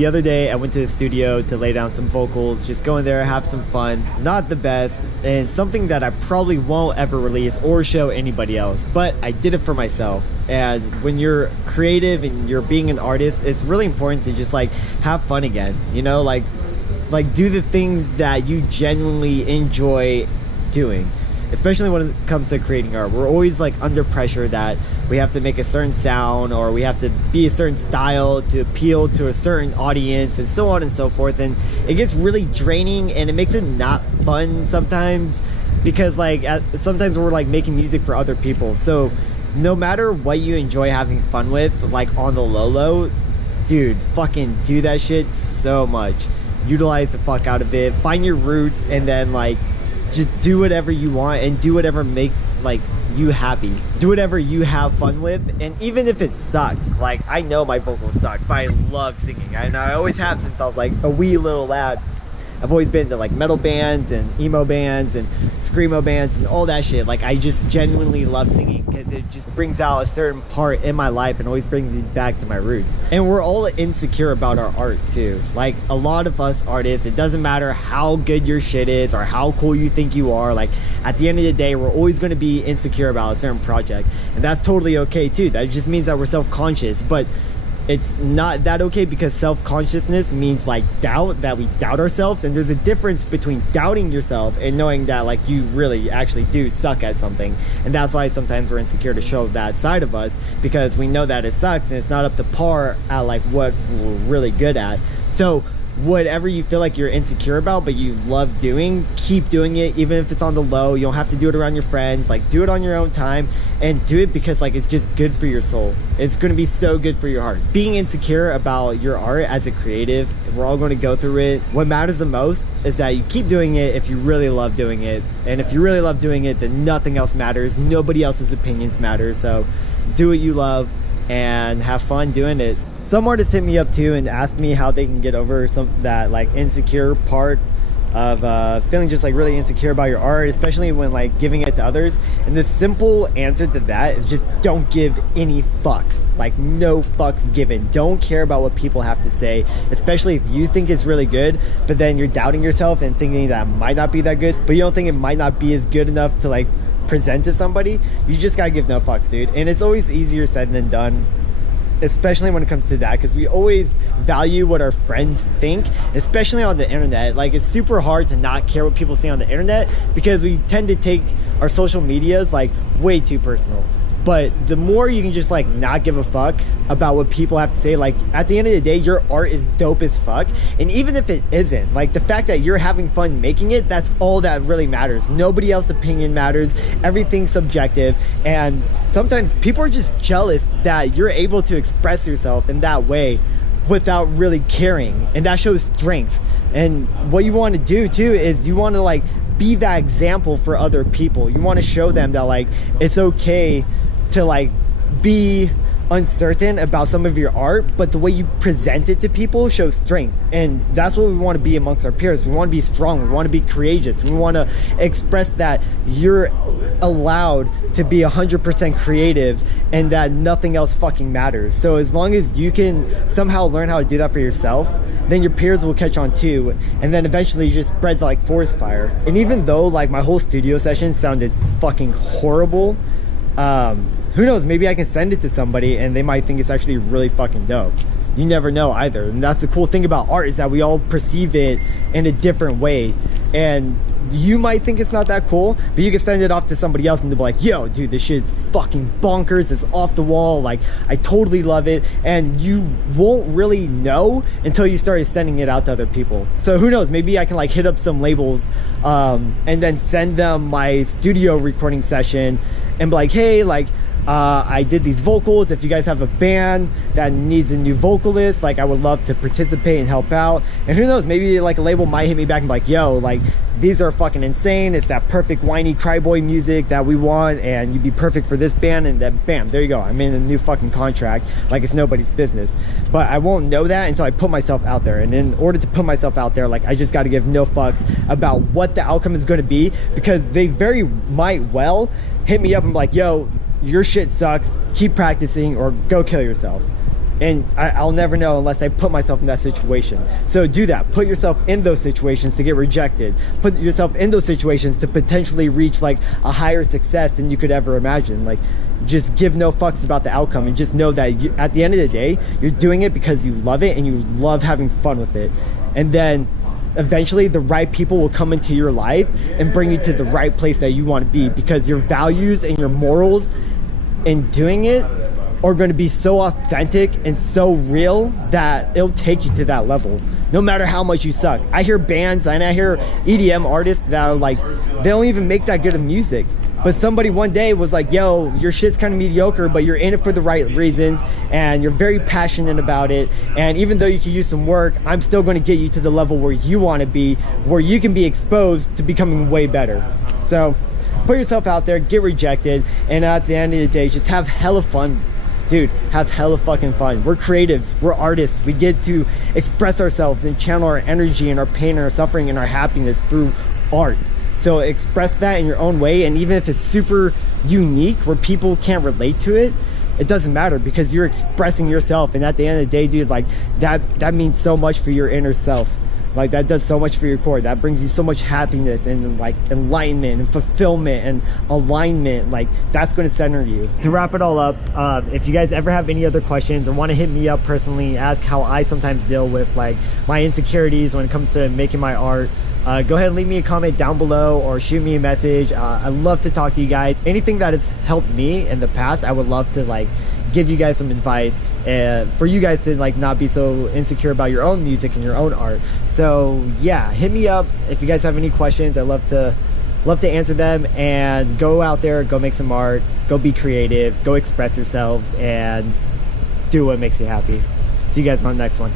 The other day I went to the studio to lay down some vocals, just go in there, have some fun. Not the best, and something that I probably won't ever release or show anybody else, but I did it for myself. And when you're creative and you're being an artist, it's really important to just like have fun again, you know, like do the things that you genuinely enjoy doing, especially when it comes to creating art. We're always like under pressure that we have to make a certain sound or we have to be a certain style to appeal to a certain audience and so on and so forth, and it gets really draining and it makes it not fun sometimes, because like sometimes we're like making music for other people. So no matter what you enjoy having fun with, like on the low, dude, fucking do that shit so much. Utilize the fuck out of it, find your roots, and then like just do whatever you want and do whatever makes like you happy. Do whatever you have fun with, and even if it sucks, like I know my vocals suck, but I love singing, and I always have since I was like a wee little lad. I've always been to like metal bands and emo bands and screamo bands and all that shit. Like I just genuinely love singing because it just brings out a certain part in my life and always brings me back to my roots. And we're all insecure about our art too. Like a lot of us artists, it doesn't matter how good your shit is or how cool you think you are. Like at the end of the day, we're always going to be insecure about a certain project, and that's totally okay too. That just means that we're self-conscious, but it's not that okay, because self-consciousness means like doubt, that we doubt ourselves, and there's a difference between doubting yourself and knowing that like you really actually do suck at something. And that's why sometimes we're insecure to show that side of us, because we know that it sucks and it's not up to par at like what we're really good at. So whatever you feel like you're insecure about but you love doing, keep doing it, even if it's on the low. You don't have to do it around your friends. Like do it on your own time, and do it because like it's just good for your soul. It's going to be so good for your heart. Being insecure about your art as a creative, we're all going to go through it. What matters the most is that you keep doing it if you really love doing it, and if you really love doing it, then nothing else matters. Nobody else's opinions matter. So do what you love and have fun doing it. Some artists hit me up too and ask me how they can get over that like insecure part of feeling just like really insecure about your art, especially when like giving it to others. And the simple answer to that is just don't give any fucks. Like no fucks given. Don't care about what people have to say, especially if you think it's really good, but then you're doubting yourself and thinking that it might not be that good, but you don't think it might not be as good enough to like present to somebody. You just gotta give no fucks, dude. And it's always easier said than done, especially when it comes to that, because we always value what our friends think, especially on the internet. Like it's super hard to not care what people say on the internet, because we tend to take our social medias like way too personal. But the more you can just like not give a fuck about what people have to say, like at the end of the day, your art is dope as fuck. And even if it isn't, like the fact that you're having fun making it, that's all that really matters. Nobody else's opinion matters. Everything's subjective. And sometimes people are just jealous that you're able to express yourself in that way without really caring. And that shows strength. And what you want to do too is you want to like be that example for other people. You want to show them that like it's okay to like be uncertain about some of your art, but the way you present it to people shows strength. And that's what we want to be amongst our peers. We want to be strong. We want to be courageous. We want to express that you're allowed to be 100% creative and that nothing else fucking matters. So as long as you can somehow learn how to do that for yourself, then your peers will catch on too, and then eventually it just spreads like forest fire. And even though like my whole studio session sounded fucking horrible, who knows, maybe I can send it to somebody and they might think it's actually really fucking dope. You never know either. And that's the cool thing about art, is that we all perceive it in a different way. And you might think it's not that cool, but you can send it off to somebody else and they'll be like, yo dude, this shit's fucking bonkers, it's off the wall, like I totally love it. And you won't really know until you start sending it out to other people. So who knows, maybe I can like hit up some labels and then send them my studio recording session and be like, hey, like I did these vocals. If you guys have a band that needs a new vocalist, like I would love to participate and help out. And who knows, maybe like a label might hit me back and be like, yo, like these are fucking insane. It's that perfect whiny cryboy music that we want, and you'd be perfect for this band. And then bam, there you go. I'm in a new fucking contract, like it's nobody's business. But I won't know that until I put myself out there. And in order to put myself out there, like I just got to give no fucks about what the outcome is going to be, because they very might well hit me up and be like, yo, your shit sucks, keep practicing or go kill yourself. And I'll never know unless I put myself in that situation. So do that. Put yourself in those situations to get rejected. Put yourself in those situations to potentially reach like a higher success than you could ever imagine. Like, just give no fucks about the outcome, and just know that you, at the end of the day, you're doing it because you love it and you love having fun with it. And then eventually the right people will come into your life and bring you to the right place that you want to be, because your values and your morals in doing it are going to be so authentic and so real that it'll take you to that level, no matter how much you suck. I hear bands and I hear EDM artists that are like, they don't even make that good of music, but somebody one day was like, yo, your shit's kind of mediocre, but you're in it for the right reasons and you're very passionate about it, and even though you could use some work, I'm still going to get you to the level where you want to be, where you can be exposed to becoming way better. So put yourself out there, get rejected, and at the end of the day, just have hella fun. Dude, have hella fucking fun. We're creatives, we're artists. We get to express ourselves and channel our energy and our pain and our suffering and our happiness through art. So express that in your own way, and even if it's super unique where people can't relate to it, it doesn't matter, because you're expressing yourself, and at the end of the day, dude, like that means so much for your inner self. Like, that does so much for your core. That brings you so much happiness and like enlightenment and fulfillment and alignment. Like, that's going to center you. To wrap it all up, if you guys ever have any other questions or want to hit me up personally, ask how I sometimes deal with like my insecurities when it comes to making my art, go ahead and leave me a comment down below or shoot me a message. I love to talk to you guys. Anything that has helped me in the past, I would love to like give you guys some advice, and for you guys to like not be so insecure about your own music and your own art. So yeah, hit me up if you guys have any questions. I love to answer them. And go out there, go make some art, go be creative, go express yourselves, and do what makes you happy. See you guys on the next one.